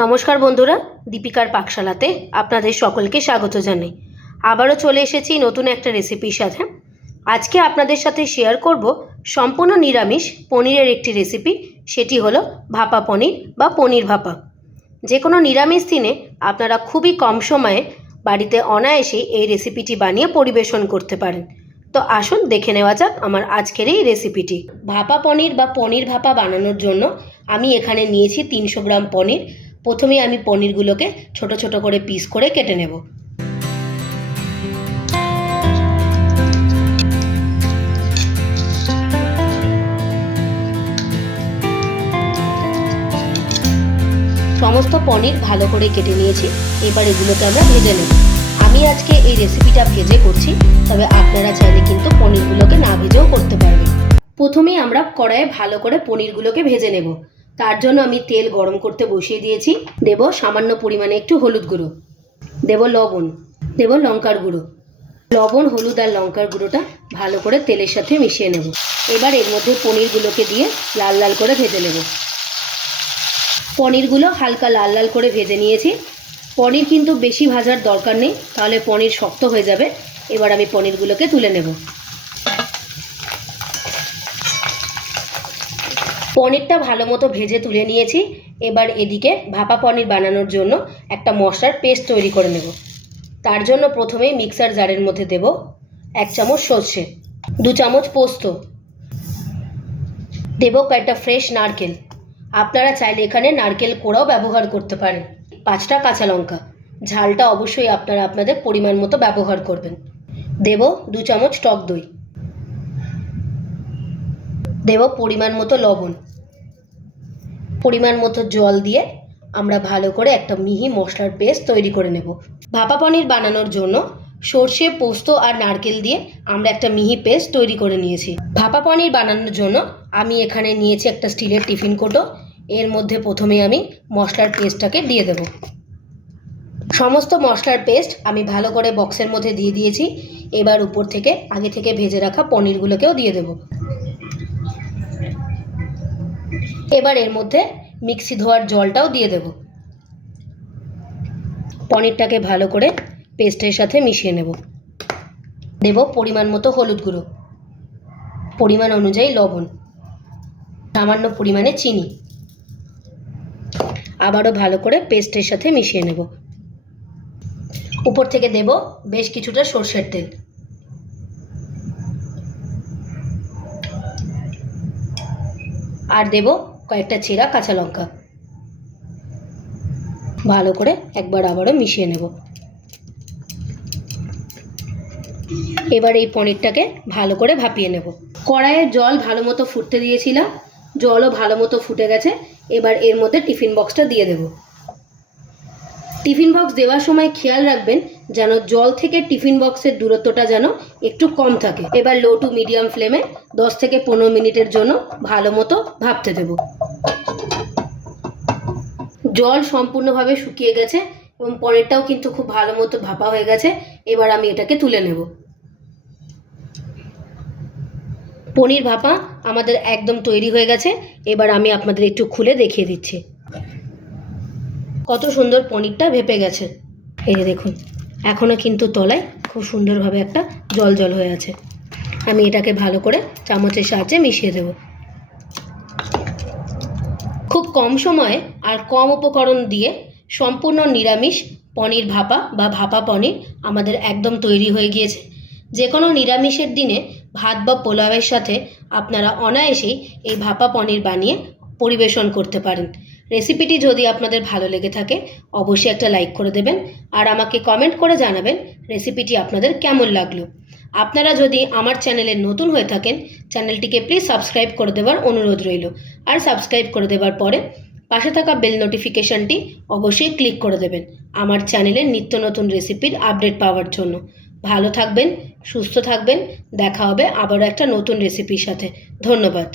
নমস্কার বন্ধুরা, দীপিকার পাকশালাতে আপনাদের সকলকে স্বাগত জানাই। আবারও চলে এসেছি নতুন একটা রেসিপির সাথে। আজকে আপনাদের সাথে শেয়ার করব সম্পূর্ণ নিরামিষ পনিরের একটি রেসিপি সেটি হলো ভাপা পনির বা পনির ভাপা। যে কোনো নিরামিষ দিনে আপনারা খুবই কম সময়ে বাড়িতে অনায়াসেই এই রেসিপিটি বানিয়ে পরিবেশন করতে পারেন। তো আসুন দেখে নেওয়া যাক আমার আজকের এই রেসিপিটি ভাপা পনির বা পনির ভাপা বানানোর জন্য আমি এখানে নিয়েছি তিনশো গ্রাম পনির প্রথমে আমি পনিরগুলোকে ছোট ছোট করে পিস করে কেটে নেব। সমস্ত পনির ভালো করে কেটে নিয়েছি, এবার এগুলোকে আমরা ভেজে নেব। আমি আজকে এই রেসিপিটা ভেজে করছি, তবে আপনারা চাইলে কিন্তু পনিরগুলোকে না ভেজেও করতে পারবেন। প্রথমেই আমরা কড়াইয়ে ভালো করে পনিরগুলোকে ভেজে নেব। তার জন্য আমি তেল গরম করতে বসিয়ে দিয়েছি। দেব সামান্য পরিমাণে একটু হলুদ গুঁড়ো। দেব লবণ। দেব লঙ্কার গুঁড়ো। লবণ, হলুদ আর লঙ্কার গুঁড়োটা ভালো করে তেলের সাথে মিশিয়ে নেব। এবার এর মধ্যে পনিরগুলোকে দিয়ে লাল লাল করে ভেজে নেব। পনিরগুলো হালকা লাল লাল করে ভেজে নিয়েছি। পনির কিন্তু বেশি ভাজার দরকার নেই, তাহলে পনির শক্ত হয়ে যাবে। এবার আমি পনিরগুলোকে তুলে নেব। পনিরটা ভালো মতো ভেজে তুলে নিয়েছি। এবার এদিকে ভাপা পনির বানানোর জন্য একটা মশলার পেস্ট তৈরি করে নেব। তার জন্য প্রথমেই মিক্সার জারের মধ্যে দেব এক চামচ সর্ষে, দু চামচ পোস্ত। দেব কয়েকটা ফ্রেশ নারকেল। আপনারা চাইলে এখানে নারকেল কোড়াও ব্যবহার করতে পারেন। পাঁচটা কাঁচা লঙ্কা। ঝালটা অবশ্যই আপনারা আপনাদের পরিমাণ মতো ব্যবহার করবেন। দেব দু চামচ টক দই। দেব পরিমাণ মতো লবণ। পরিমাণ মতো জল দিয়ে আমরা ভালো করে একটা মিহি মশলার পেস্ট তৈরি করে নেব। ভাপা পনির বানানোর জন্য সর্ষে, পোস্ত আর নারকেল দিয়ে আমরা একটা মিহি পেস্ট তৈরি করে নিয়েছি। ভাপা পনির বানানোর জন্য আমি এখানে নিয়েছি একটা স্টিলের টিফিন কোটো। এর মধ্যে প্রথমে আমি মশলার পেস্টটাকে দিয়ে দেব। সমস্ত মশলার পেস্ট আমি ভালো করে বক্সের মধ্যে দিয়ে দিয়েছি। এবার উপর থেকে আগে থেকে ভেজে রাখা পনিরগুলোকেও দিয়ে দেব। এবার এর মধ্যে মিক্সি ধোয়ার জলটাও দিয়ে দেব। পনিরটাকে ভালো করে পেস্টের সাথে মিশিয়ে নেব। দেব পরিমাণ মতো হলুদ গুঁড়ো, পরিমাণ অনুযায়ী লবণ, সামান্য পরিমাণে চিনি। আবারও ভালো করে পেস্টের সাথে মিশিয়ে নেব। উপর থেকে দেব বেশ কিছুটা সর্ষের তেল। আর দেব কয়েকটা চেরা কাঁচা লঙ্কা। ভালো করে একবার আবারও মিশিয়ে নেব। এবার এই পনিরটাকে ভালো করে ভাপিয়ে নেব। কড়াইয়ে জল ভালো মতো ফুটতে দিয়েছিলাম, জলও ভালো মতো ফুটে গেছে, এবার এর মধ্যে টিফিন বক্সটা দিয়ে দেব। টিফিন বক্স দেওয়ার সময় খেয়াল রাখবেন যেন জল থেকে টিফিন বক্সের দূরত্বটা যেন একটু কম থাকে। এবার লো টু মিডিয়াম ফ্লেমে দশ থেকে পনেরো মিনিটের জন্য ভালো মতো ভাপতে দেব। জল সম্পূর্ণভাবে শুকিয়ে গেছে এবং পনিরটাও কিন্তু খুব ভালো মতো ভাপা হয়ে গেছে। এবার আমি এটাকে তুলে নেব। পনির ভাপা আমাদের একদম তৈরি হয়ে গেছে। এবার আমি আপনাদের একটু খুলে দেখিয়ে দিচ্ছি। কত সুন্দর পনিরটা ভেপে গেছে। এই যে দেখুন। এখনও কিন্তু তলায় খুব সুন্দরভাবে একটা জল জল হয়ে আছে। আমি এটাকে ভালো করে চামচের সাহায্যে মিশিয়ে দেব। খুব কম সময়ে আর কম উপকরণ দিয়ে সম্পূর্ণ নিরামিষ পনির ভাপা বা ভাপা পনির আমাদের একদম তৈরি হয়ে গিয়েছে। যে কোনো নিরামিষের দিনে ভাত বা পোলাওয়ের সাথে আপনারা অনায়াসেই এই ভাপা পনির বানিয়ে পরিবেশন করতে পারেন। রেসিপিটি যদি আপনাদের ভালো লেগে থাকে, অবশ্যই একটা লাইক করে দেবেন আর আমাকে কমেন্ট করে জানাবেন রেসিপিটি আপনাদের কেমন লাগল। আপনারা যদি আমার চ্যানেলে নতুন হয়ে থাকেন চ্যানেলটিকে প্লিজ সাবস্ক্রাইব করে দেওয়ার অনুরোধ রইল। আর সাবস্ক্রাইব করে দেওয়ার পরে পাশে থাকা বেল নোটিফিকেশনটি অবশ্যই ক্লিক করে দেবেন আমার চ্যানেলের নিত্য নতুন রেসিপির আপডেট পাওয়ার জন্য। ভালো থাকবেন, সুস্থ থাকবেন, দেখা হবে আবারও একটা নতুন রেসিপির সাথে। ধন্যবাদ।